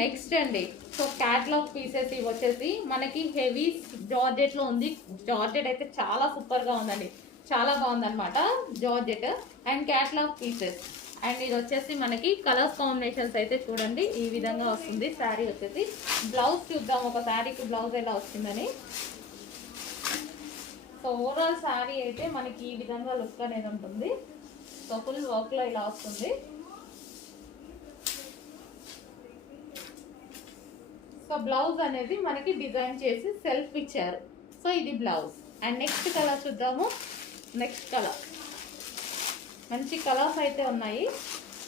Next అండి, so catalogue pieces ఇవి వచ్చేసి మనకి హెవీ జార్జెట్ లో ఉంది. జార్జెట్ అయితే చాలా సూపర్ గా ఉందండి, చాలా బాగుంది అనమాట georgette. And catalogue pieces. And ఇది వచ్చేసి మనకి కలర్స్ కాంబినేషన్స్ అయితే చూడండి ఈ విధంగా వస్తుంది. శారీ వచ్చేసి బ్లౌజ్ చూద్దాం, ఒక శారీకి బ్లౌజ్ ఎలా వచ్చిందని. సో ఓవరాల్ శారీ అయితే మనకి ఈ విధంగా లుక్ అనేది ఉంటుంది. సో ఫుల్ వర్క్ లో ఇలా వస్తుంది. సో బ్లౌజ్ అనేది మనకి డిజైన్ చేసి సెల్ఫ్ ఇచ్చారు. సో ఇది బ్లౌజ్. అండ్ నెక్స్ట్ కలర్ చూద్దాము. నెక్స్ట్ కలర్ మంచి కలర్స్ అయితే ఉన్నాయి.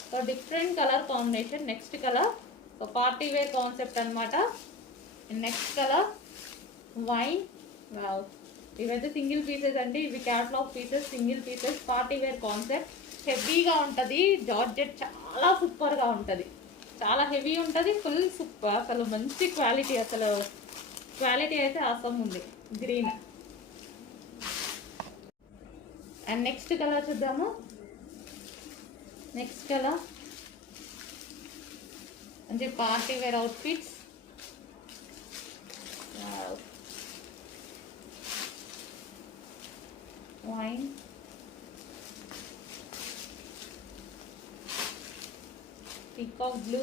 So different colour combination. Next colour so party wear concept అనమాట. Next colour wine. ఇవైతే సింగిల్ పీసెస్ అండి, ఇవి catalogue pieces, single pieces, party wear concept. హెవీగా ఉంటుంది జార్జెట్, చాలా సూపర్గా ఉంటుంది, చాలా హెవీ ఉంటుంది, ఫుల్ సూపర్. అసలు మంచి క్వాలిటీ, అసలు క్వాలిటీ అయితే అవసరం ఉంది. గ్రీన్. అండ్ నెక్స్ట్ కలర్ చూద్దాము. నెక్స్ట్ కలర్ అంటే party wear outfits. Wine. Peacock blue.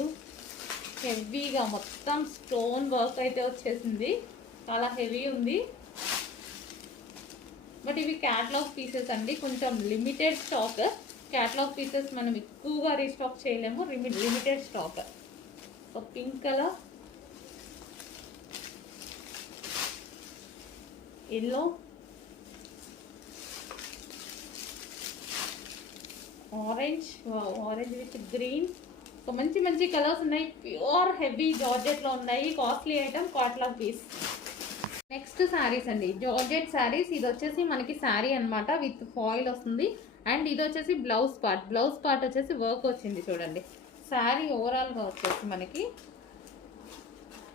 హెవీగా మొత్తం స్టోన్ వర్క్ అయితే వచ్చేసింది, చాలా హెవీ ఉంది. బట్ ఇవి క్యాట్లాగ్ పీసెస్ అండి, కొంచెం లిమిటెడ్ స్టాక్. క్యాట్లాగ్ పీసెస్ మనం ఎక్కువగా రీస్టాక్ చేయలేము, limited stock. So pink colour, yellow, orange. Orange with green. So మంచి మంచి కలర్స్ ఉన్నాయి, ప్యూర్ హెవీ జార్జెట్లో ఉన్నాయి. Costly item, catalogue piece. Next saris అండి, జార్జెట్ శారీస్. ఇది వచ్చేసి మనకి శారీ అనమాట, విత్ ఫాయిల్ వస్తుంది. అండ్ ఇది వచ్చేసి బ్లౌజ్ పార్ట్. బ్లౌజ్ పార్ట్ వచ్చేసి వర్క్ వచ్చింది చూడండి. శారీ ఓవరాల్గా వచ్చేసి మనకి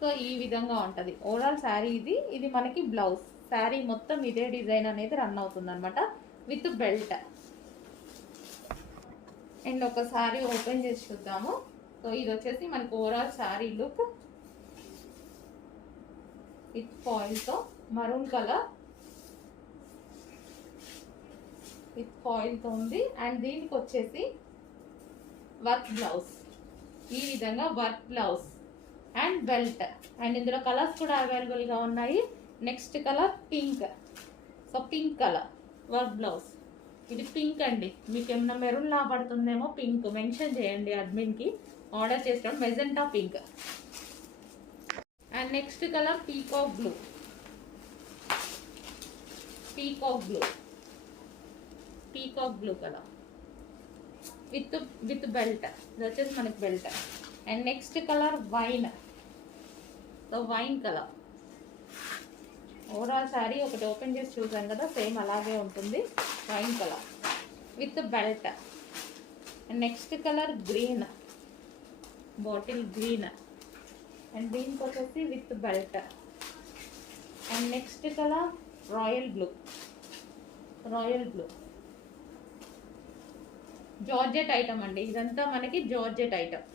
సో ఈ విధంగా ఉంటుంది ఓవరాల్ శారీ. ఇది మనకి బ్లౌజ్. శారీ మొత్తం ఇదే డిజైన్ అనేది రన్ అవుతుంది అనమాట, విత్ బెల్ట్. అండ్ ఒకసారి ఓపెన్ చేసి చూద్దాము. సో ఇది వచ్చేసి మనకు ఓవరాల్ శారీ లుక్ విత్ ఫాయిల్తో, మరూన్ కలర్ విత్ ఫాయిల్తో ఉంది. అండ్ దీనికి వచ్చేసి వర్క్ బ్లౌజ్, ఈ విధంగా work blouse and belt. And ఇందులో కలర్స్ కూడా అవైలబుల్గా ఉన్నాయి. Next colour pink. So pink colour work blouse. ఇది పింక్ అండి, మీకు ఏమన్నా మెరూన్ లా పడుతుందేమో, పింక్ మెన్షన్ చేయండి అడ్మిన్కి ఆర్డర్ చేస్తాం. Magenta pink. And next colour peacock blue. Peacock blue, peacock blue colour with belt. ఇది వచ్చేసి మనకి belt. And next colour wine. So wine colour. Overall sari ఒకటి ఓపెన్ చేసి చూసాం కదా, సేమ్ అలాగే ఉంటుంది. Wine colour with belt. And next colour green, bottle green. And దీనికి వచ్చేసి with belt. And next colour royal blue. Royal blue georgette item అండి, ఇదంతా మనకి జార్జెట్ ఐటమ్.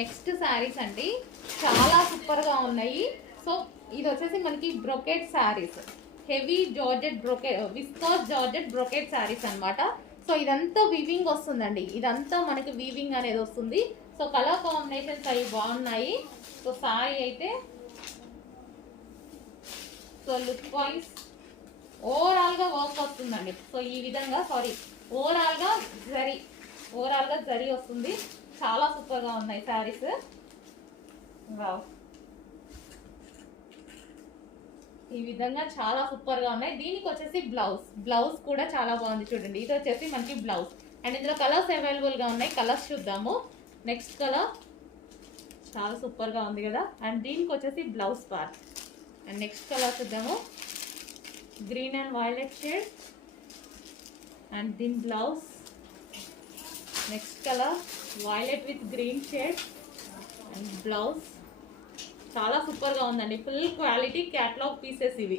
నెక్స్ట్ శారీస్ అండి, చాలా సూపర్గా ఉన్నాయి. సో ఇది వచ్చేసి మనకి brocade saris, heavy georgette viscose georgette brocade saris అనమాట. సో ఇదంతా వీవింగ్ వస్తుందండి, ఇదంతా మనకి వీవింగ్ అనేది వస్తుంది. సో కలర్ కాంబినేషన్స్ అవి బాగున్నాయి. సో శారీ అయితే సో లుక్ వైజ్ ఓవరాల్గా వర్క్ వస్తుందండి. సో ఈ విధంగా ఓవరాల్గా జరీ వస్తుంది. చాలా సూపర్గా ఉన్నాయి శారీస్. వావ్, ఈ విధంగా చాలా సూపర్గా ఉన్నాయి. దీనికి వచ్చేసి బ్లౌజ్ కూడా చాలా బాగుంది చూడండి. ఇది వచ్చేసి మనకి బ్లౌజ్. అండ్ ఇందులో కలర్స్ అవైలబుల్గా ఉన్నాయి, కలర్స్ చూద్దాము. నెక్స్ట్ కలర్ చాలా సూపర్గా ఉంది కదా. అండ్ దీనికి వచ్చేసి blouse part. And next colour చూద్దాము, green and violet shade. And దీని blouse. Next colour violet with green shade and blouse. చాలా సూపర్గా ఉందండి, ఫుల్ క్వాలిటీ క్యాట్లాగ్ పీసెస్ ఇవి.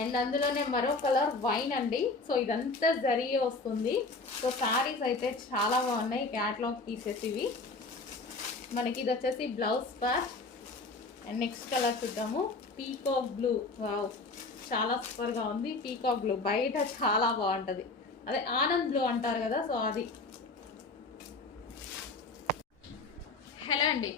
అండ్ అందులోనే మరో కలర్ వైన్ అండి. సో ఇదంతా జరీ వస్తుంది. సో శారీస్ అయితే చాలా బాగున్నాయి, క్యాట్లాగ్ పీసెస్ ఇవి. మనకి ఇది వచ్చేసి blouse part. And next colour చూద్దాము, పీకాక్ బ్లూ. వావ్, చాలా సూపర్గా ఉంది. పీకాక్ బ్లూ బయట చాలా బాగుంటుంది, అదే ఆనంద్ బ్లూ అంటారు కదా, సో అది. హలో అండి,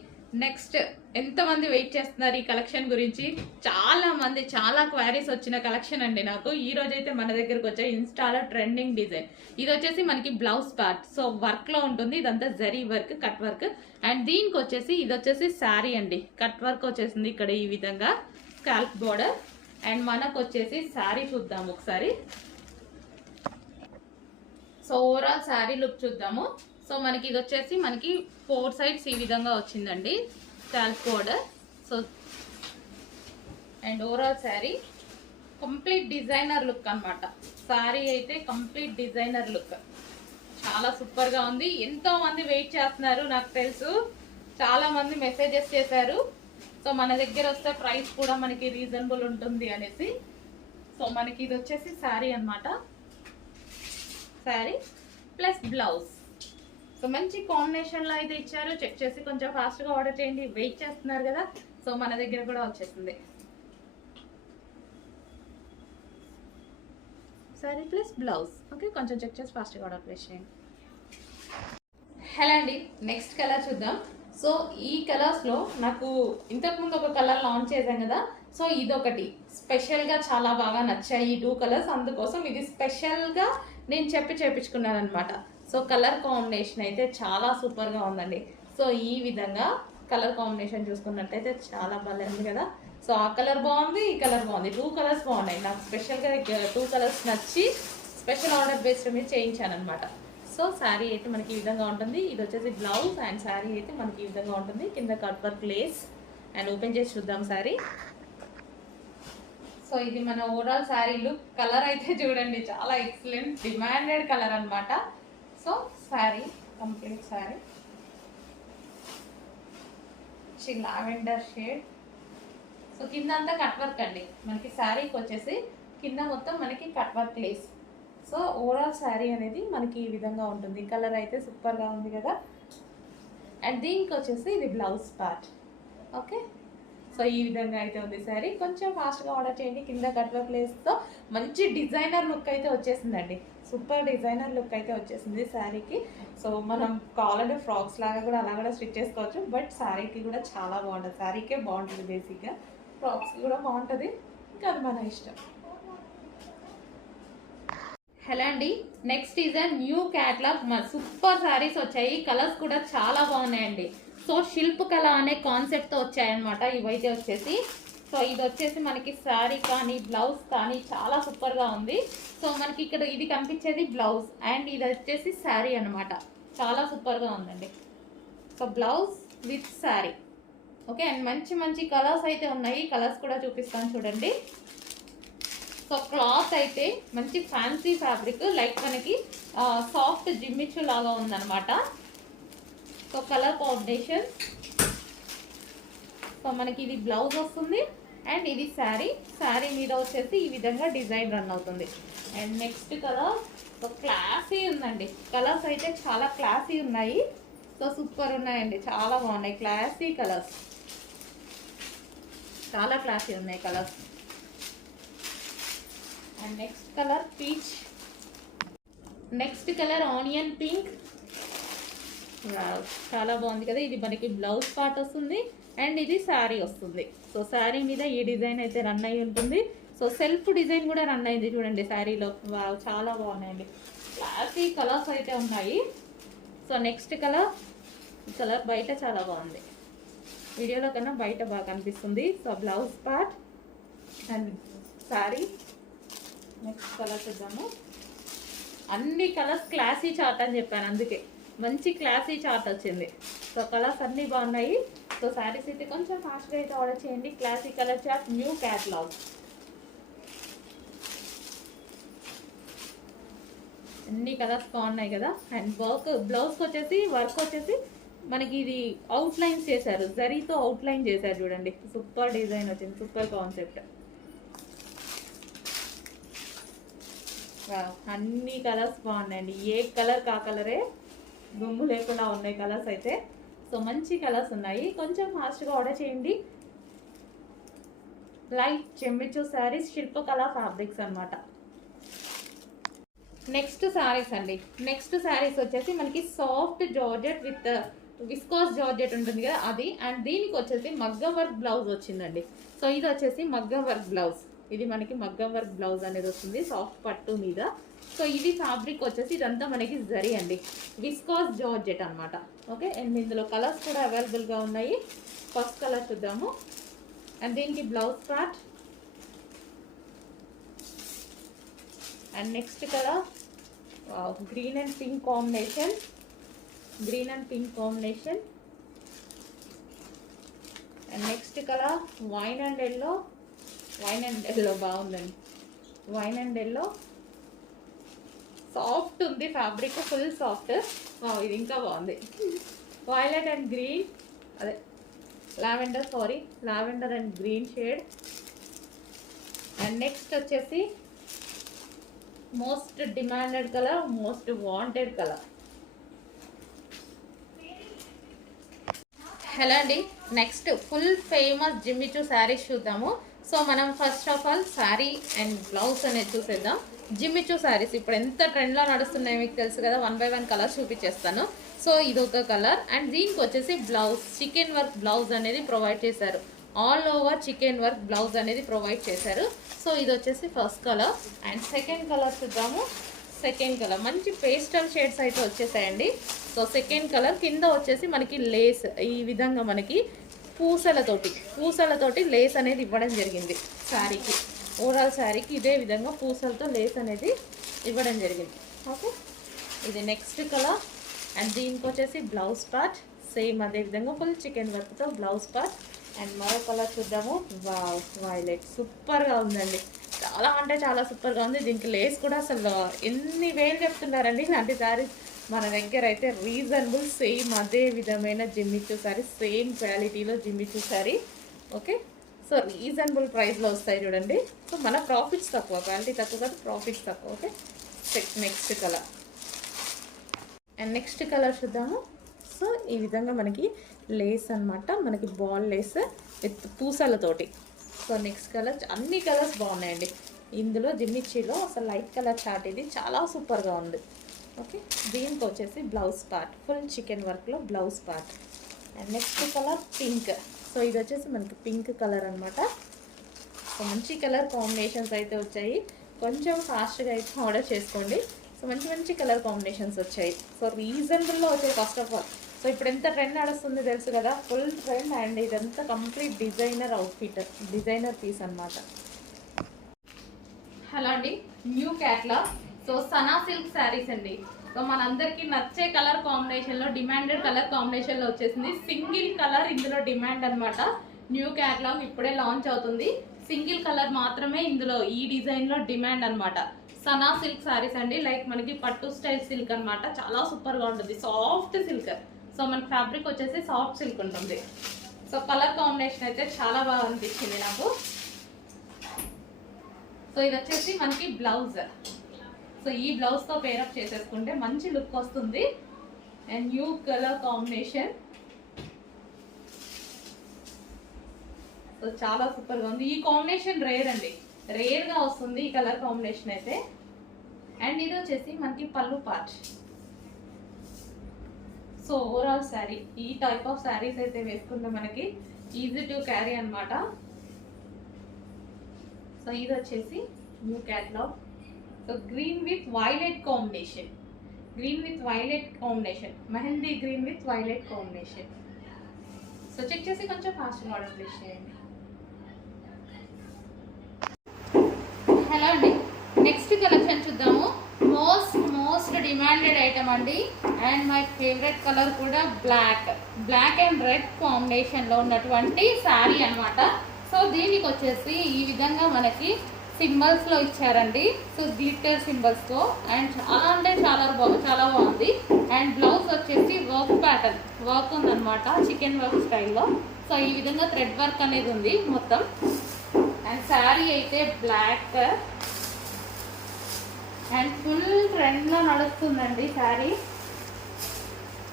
నెక్స్ట్ ఎంతమంది వెయిట్ చేస్తున్నారు ఈ కలెక్షన్ గురించి? చాలా మంది, చాలా క్వైరీస్ వచ్చిన కలెక్షన్ అండి నాకు. ఈ రోజు అయితే మన దగ్గరకు వచ్చాయి ఇన్స్టాలో ట్రెండింగ్ డిజైన్. ఇది వచ్చేసి మనకి బ్లౌజ్ పార్ట్, సో వర్క్ లో ఉంటుంది. ఇదంతా zari work, cut work. And దీనికి వచ్చేసి ఇది వచ్చేసి శారీ అండి, కట్ వర్క్ వచ్చేసింది ఇక్కడ ఈ విధంగా, స్కాల్ప్ బోర్డర్. అండ్ మనకు వచ్చేసి శారీ చూద్దాం ఒకసారి. సో ఓవరాల్ శారీ లుక్ చూద్దాము. సో మనకి ఇది వచ్చేసి మనకి 4 సైడ్స్ ఈ విధంగా వచ్చిందండి, scalp border. So and overall sari complete designer look అన్నమాట. శారీ అయితే కంప్లీట్ డిజైనర్ లుక్, చాలా సూపర్ గా ఉంది. ఎంతో మంది వెయిట్ చేస్తున్నారు, నాకు తెలుసు చాలా మంది మెసేజెస్ చేశారు. సో మన దగ్గర వస్తే ప్రైస్ కూడా మనకి రీజనబుల్ ఉంటుంది అనేసి. సో మనకి ఇది వచ్చేసి శారీ అన్నమాట, శారీ ప్లస్ బ్లౌజ్. సో మంచి కాంబినేషన్లో అయితే ఇచ్చారు. చెక్ చేసి కొంచెం ఫాస్ట్గా ఆర్డర్ చేయండి, వెయిట్ చేస్తున్నారు కదా. సో మన దగ్గర కూడా వచ్చేసింది శారీ ప్లస్ బ్లౌజ్. ఓకే, కొంచెం చెక్ చేసి ఫాస్ట్గా ఆర్డర్ ప్లేస్ చేయండి. హలో అండి, నెక్స్ట్ కలర్ చూద్దాం. సో ఈ కలర్స్లో నాకు ఇంతకుముందు ఒక కలర్ లాంచ్ చేశాం కదా, సో ఇదొకటి స్పెషల్గా చాలా బాగా నచ్చాయి ఈ 2 కలర్స్. అందుకోసం ఇది స్పెషల్గా నేను చేపించుకున్నాను అనమాట. సో కలర్ కాంబినేషన్ అయితే చాలా సూపర్గా ఉందండి. సో ఈ విధంగా కలర్ కాంబినేషన్ చూసుకున్నట్టయితే చాలా బాగుంది కదా. సో ఆ కలర్ బాగుంది, ఈ కలర్ బాగుంది, 2 కలర్స్ బాగున్నాయి. నాకు స్పెషల్గా 2 కలర్స్ నచ్చి స్పెషల్ ఆర్డర్ బేస్డ్ మీద చేయించాను అనమాట. సో శారీ అయితే మనకి ఈ విధంగా ఉంటుంది. ఇది వచ్చేసి బ్లౌజ్ అండ్ శారీ అయితే మనకి ఈ విధంగా ఉంటుంది. కింద cut work lace. And open చేసి చూద్దాం శారీ. సో ఇది మన ఓవరాల్ శారీ లుక్. కలర్ అయితే చూడండి, చాలా ఎక్సలెంట్ డిమాండెడ్ కలర్ అనమాట. So sari complete sari lavender shade. So కింద అంతా కట్ వర్క్ అండి మనకి. శారీకి వచ్చేసి కింద మొత్తం మనకి cut work lace. So overall sari అనేది మనకి ఈ విధంగా ఉంటుంది. కలర్ అయితే సూపర్గా ఉంది కదా. అండ్ దీనికి వచ్చేసి ఇది బ్లౌజ్ పార్ట్. ఓకే, సో ఈ విధంగా అయితే ఉంది శారీ. కొంచెం ఫాస్ట్గా ఆర్డర్ చేయండి. కింద కట్ వర్క్ లేస్తో మంచి డిజైనర్ లుక్ అయితే వచ్చేసిందండి. సూపర్ డిజైనర్ లుక్ అయితే వచ్చేసింది శారీకి. సో మనం కావాలంటే ఫ్రాక్స్ లాగా కూడా అలా కూడా స్టిచ్ చేసుకోవచ్చు. బట్ శారీకి కూడా చాలా బాగుంటుంది. శారీకే బాగుంటుంది బేసిక్గా, ఫ్రాక్స్కి కూడా బాగుంటుంది. ఇంకా అది మన ఇష్టం. హలో అండి, next is a new catalogue. Super saris వచ్చాయి. కలర్స్ కూడా చాలా బాగున్నాయండి. సో శిల్ప్ కళ అనే కాన్సెప్ట్తో వచ్చాయన్నమాట ఇవైతే వచ్చేసి. సో ఇది వచ్చేసి మనకి శారీ కానీ బ్లౌజ్ కానీ చాలా సూపర్గా ఉంది. సో మనకి ఇక్కడ ఇది కనిపించేది బ్లౌజ్ అండ్ ఇది వచ్చేసి శారీ అనమాట. చాలా సూపర్గా ఉందండి. So blouse with sari. Okay, and మంచి మంచి కలర్స్ అయితే ఉన్నాయి. కలర్స్ కూడా చూపిస్తాను చూడండి. సో క్లాత్ అయితే మంచి ఫ్యాన్సీ ఫ్యాబ్రిక్, లైక్ మనకి సాఫ్ట్ జిమ్మిచ్చు లాగా ఉందన్నమాట. So colour combination. సో మనకి ఇది బ్లౌజ్ వస్తుంది అండ్ ఇది శారీ. శారీ మీద వచ్చేసి ఈ విధంగా డిజైన్ రన్ అవుతుంది. And next colour. So classy ఉందండి. కలర్స్ అయితే చాలా క్లాసీ ఉన్నాయి. సో సూపర్ ఉన్నాయండి, చాలా బాగున్నాయి. క్లాసీ కలర్స్, చాలా క్లాసీ ఉన్నాయి colours. And next colour peach. Next colour onion pink. చాలా బాగుంది కదా. ఇది మనకి బ్లౌజ్ పార్ట్ వస్తుంది అండ్ ఇది శారీ వస్తుంది. సో శారీ మీద ఈ డిజైన్ అయితే రన్ అయి ఉంటుంది. సో సెల్ఫ్ డిజైన్ కూడా రన్ అయింది చూడండి శారీలో. చాలా బాగున్నాయండి. క్లాసీ కలర్స్ అయితే ఉన్నాయి. So next colour. ఈ కలర్ బయట చాలా బాగుంది, వీడియోలో కన్నా బయట బాగా కనిపిస్తుంది. So blouse part and sari. Next colour చూద్దాము. అన్ని కలర్స్ క్లాసీ చార్ట్ అని చెప్పాను, అందుకే మంచి క్లాసీ చార్ట్ వచ్చింది. సో కలర్స్ అన్నీ బాగున్నాయి. సో శారీస్ అయితే కొంచెం ఫాస్ట్గా అయితే ఆర్డర్ చేయండి. Classy colour chart, new catalogue. అన్ని కలర్స్ బాగున్నాయి కదా. అండ్ వర్క్ బ్లౌజ్కి వచ్చేసి వర్క్ వచ్చేసి మనకి ఇది అవుట్ లైన్స్ చేశారు, జరీతో అవుట్ లైన్ చేశారు చూడండి. సూపర్ డిజైన్ వచ్చింది, సూపర్ కాన్సెప్ట్. అన్ని కలర్స్ బాగున్నాయండి. ఏ కలర్ కా కలరే గుమ్ము లేకుండా ఉన్నాయి కలర్స్ అయితే. సో మంచి కలర్స్ ఉన్నాయి, కొంచెం ఫాస్ట్గా ఆర్డర్ చేయండి. లైట్ చెమ్మిచు శారీస్, శిల్పకళ ఫ్యాబ్రిక్స్ అన్నమాట. నెక్స్ట్ శారీస్ అండి. నెక్స్ట్ శారీస్ వచ్చేసి మనకి soft georgette with viscous georgette ఉంటుంది కదా అది, అండ్ దీనికి వచ్చేసి మగ్గం వర్క్ బ్లౌజ్ వచ్చిందండి. సో ఇది వచ్చేసి మగ్గం వర్క్ బ్లౌజ్, ఇది మనకి మగ్గం వర్క్ బ్లౌజ్ అనేది వస్తుంది సాఫ్ట్ పట్టు మీద. సో ఇది ఫ్యాబ్రిక్ వచ్చేసి ఇదంతా మనకి జరీ అండి, విస్కాస్ జార్జెట్ అనమాట. ఓకే, అండ్ ఇందులో కలర్స్ కూడా అవైలబుల్గా ఉన్నాయి. ఫస్ట్ కలర్ చూద్దాము. అండ్ దీనికి blouse part, and next colour green and pink combination, green and pink combination. And next colour wine and yellow, wine and yellow బాగుందండి, వైన్ అండ్ ఎల్లో. సాఫ్ట్ ఉంది fabric, full soft. ఇది ఇంకా బాగుంది. Violet and green, అదే lavender, sorry lavender and green shade. And next వచ్చేసి most demanded colour, most wanted colour. Hello అండి, next full famous Jimmy Choo saris చూద్దాము. So మనం first of all sari and blouse అనేది చూసేద్దాం. జిమ్మిచూ శారీస్ ఇప్పుడు ఎంత ట్రెండ్లో నడుస్తున్నాయో మీకు తెలుసు కదా, 1 by 1 కలర్స్ చూపించేస్తాను. సో ఇది ఒక కలర్, అండ్ దీనికి వచ్చేసి బ్లౌజ్ చికెన్ వర్క్ బ్లౌజ్ అనేది ప్రొవైడ్ చేశారు. All over chicken work blouse అనేది ప్రొవైడ్ చేశారు. సో ఇది వచ్చేసి first colour. And second colour చూద్దాము. సెకండ్ కలర్ మంచి పేస్టల్ షేడ్స్ అయితే వచ్చేసాయండి. సో సెకండ్ కలర్ కింద వచ్చేసి మనకి లేస్ ఈ విధంగా మనకి పూసలతోటి లేస్ అనేది ఇవ్వడం జరిగింది శారీకి. ఓవరాల్ శారీకి ఇదే విధంగా పూసలతో లేస్ అనేది ఇవ్వడం జరిగింది. ఓకే, ఇది నెక్స్ట్ కలర్. అండ్ దీనికి వచ్చేసి బ్లౌజ్ పార్ట్ సేమ్ అదే విధంగా ఫుల్ చికెన్ వర్క్తో బ్లౌజ్ పార్ట్. అండ్ మరో కలర్ చూద్దాము. వావ్, వైలెట్ సూపర్గా ఉందండి, చాలా అంటే చాలా సూపర్గా ఉంది. దీనికి లేస్ కూడా అసలు ఎన్ని వేలు చెప్తున్నారండి ఇలాంటి శారీస్ మన దగ్గర అయితే రీజనబుల్. సేమ్ అదే విధమైన జిమ్మిచూ శారీ, సేమ్ క్వాలిటీలో Jimmy Choo sari. Okay, so reasonable ప్రైస్లో వస్తాయి చూడండి. సో మన ప్రాఫిట్స్ తక్కువ, క్వాలిటీ తక్కువ కాదు, ప్రాఫిట్స్ తక్కువ. Okay, next colour. And next colour చూద్దాము. సో ఈ విధంగా మనకి లేస్ అనమాట, మనకి బాల్ లేస్ విత్ పూసలతోటి. సో నెక్స్ట్ కలర్, అన్ని కలర్స్ బాగున్నాయండి ఇందులో. జిమ్మిచీలో అసలు లైట్ కలర్ చార్ట్ ఇది చాలా సూపర్గా ఉంది. ఓకే, దీనికి వచ్చేసి బ్లౌజ్ పార్ట్ ఫుల్ చికెన్ వర్క్లో blouse part. And next colour pink. So ఇది వచ్చేసి మనకి పింక్ కలర్ అనమాట. సో మంచి కలర్ కాంబినేషన్స్ అయితే వచ్చాయి, కొంచెం ఫాస్ట్గా అయితే ఆర్డర్ చేసుకోండి. సో మంచి మంచి కలర్ కాంబినేషన్స్ వచ్చాయి. సో రీజనబుల్లో వచ్చాయి ఫస్ట్ ఆఫ్ ఆల్. సో ఇప్పుడు ఎంత ట్రెండ్ నడుస్తుంది తెలుసు కదా, ఫుల్ ట్రెండ్. అండ్ ఇదంతా complete designer outfit, designer piece అనమాట. హలో అండి, న్యూ క్యాట్లాగ్. సో సనా సిల్క్ శారీస్ అండి. సో మనందరికీ నచ్చే కలర్ కాంబినేషన్లో, డిమాండెడ్ కలర్ కాంబినేషన్లో వచ్చేసింది. సింగిల్ కలర్ ఇందులో డిమాండ్ అనమాట. న్యూ క్యాట్లాగ్ ఇప్పుడే లాంచ్ అవుతుంది. సింగిల్ కలర్ మాత్రమే ఇందులో ఈ డిజైన్లో డిమాండ్ అనమాట. సనా సిల్క్ శారీస్ అండి, లైక్ మనకి పట్టు స్టైల్ సిల్క్ అనమాట. చాలా సూపర్గా ఉంటుంది, సాఫ్ట్ సిల్క్. సో మనకి ఫ్యాబ్రిక్ వచ్చేసి సాఫ్ట్ సిల్క్ ఉంటుంది. సో కలర్ కాంబినేషన్ అయితే చాలా బాగా అనిపించింది నాకు. సో ఇది వచ్చేసి మనకి బ్లౌజ్. సో ఈ బ్లౌజ్తో పేరప్ చేసేసుకుంటే మంచి లుక్ వస్తుంది. And new colour combination. So చాలా సూపర్గా ఉంది. ఈ కాంబినేషన్ రేర్ అండి, రేర్గా వస్తుంది ఈ కలర్ కాంబినేషన్ అయితే. అండ్ ఇది వచ్చేసి మనకి పళ్ళు పార్ట్. సో ఓవరాల్ శారీ ఈ టైప్ ఆఫ్ శారీస్ అయితే వేసుకుంటే మనకి ఈజీ టు క్యారీ అనమాట. సో ఇది వచ్చేసి new catalogue. So green with violet combination, green with violet combination, mehndi green with violet combination. So check చేసి కొంచెం ఫాస్ట్గా ఆర్డర్ ప్లేస్ చేయండి. హలో అండి, నెక్స్ట్ కలెక్షన్ చూద్దాము. మోస్ట్ డిమాండెడ్ ఐటమ్ అండి. అండ్ మై ఫేవరెట్ కలర్ కూడా బ్లాక్ అండ్ రెడ్ కాంబినేషన్లో ఉన్నటువంటి శారీ అనమాట. సో దీనికి వచ్చేసి ఈ విధంగా మనకి సింబల్స్లో ఇచ్చారండి. So glitter సింబల్స్తో. అండ్ చాలా అంటే చాలా బాగుంది. అండ్ బ్లౌజ్ వచ్చేసి వర్క్ ప్యాటర్న్ వర్క్ ఉందన్నమాట, చికెన్ వర్క్ స్టైల్లో. సో ఈ విధంగా థ్రెడ్ వర్క్ అనేది ఉంది మొత్తం. అండ్ శారీ అయితే బ్లాక్ అండ్ ఫుల్ ట్రెండ్లో నడుస్తుందండి శారీ.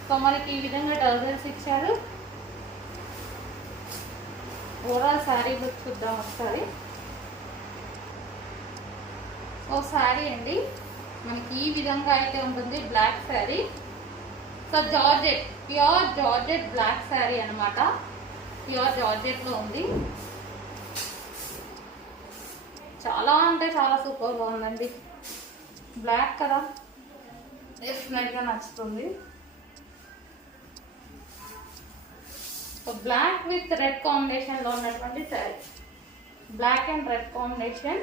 సో మనకి ఈ విధంగా టర్జల్స్ ఇచ్చారు. ఓవరాల్ శారీ లుక్ చూద్దాం ఒకసారి. ఓ శారీ అండి మనకి ఈ విధంగా అయితే ఉంటుంది, black sari. So georgette, pure georgette black sari అనమాట. ప్యూర్ జార్జెట్లో ఉంది. చాలా అంటే చాలా సూపర్గా ఉందండి. బ్లాక్ కదా, డెఫినెట్గా నచ్చుతుంది. బ్లాక్ విత్ రెడ్ కాంబినేషన్లో ఉన్నటువంటి sari, black and red combination.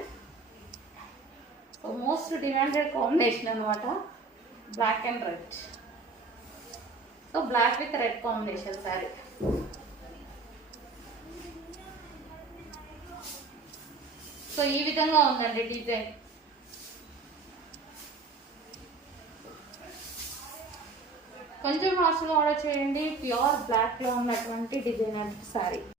So most demanded combination అనమాట, black and red. So black with red combination sari. So ఈ విధంగా ఉందండి డిజైన్. కొంచెం ఫాస్ట్గా ఆర్డర్ చేయండి. ప్యూర్ బ్లాక్లో ఉన్నటువంటి డిజైనర్ శారీ.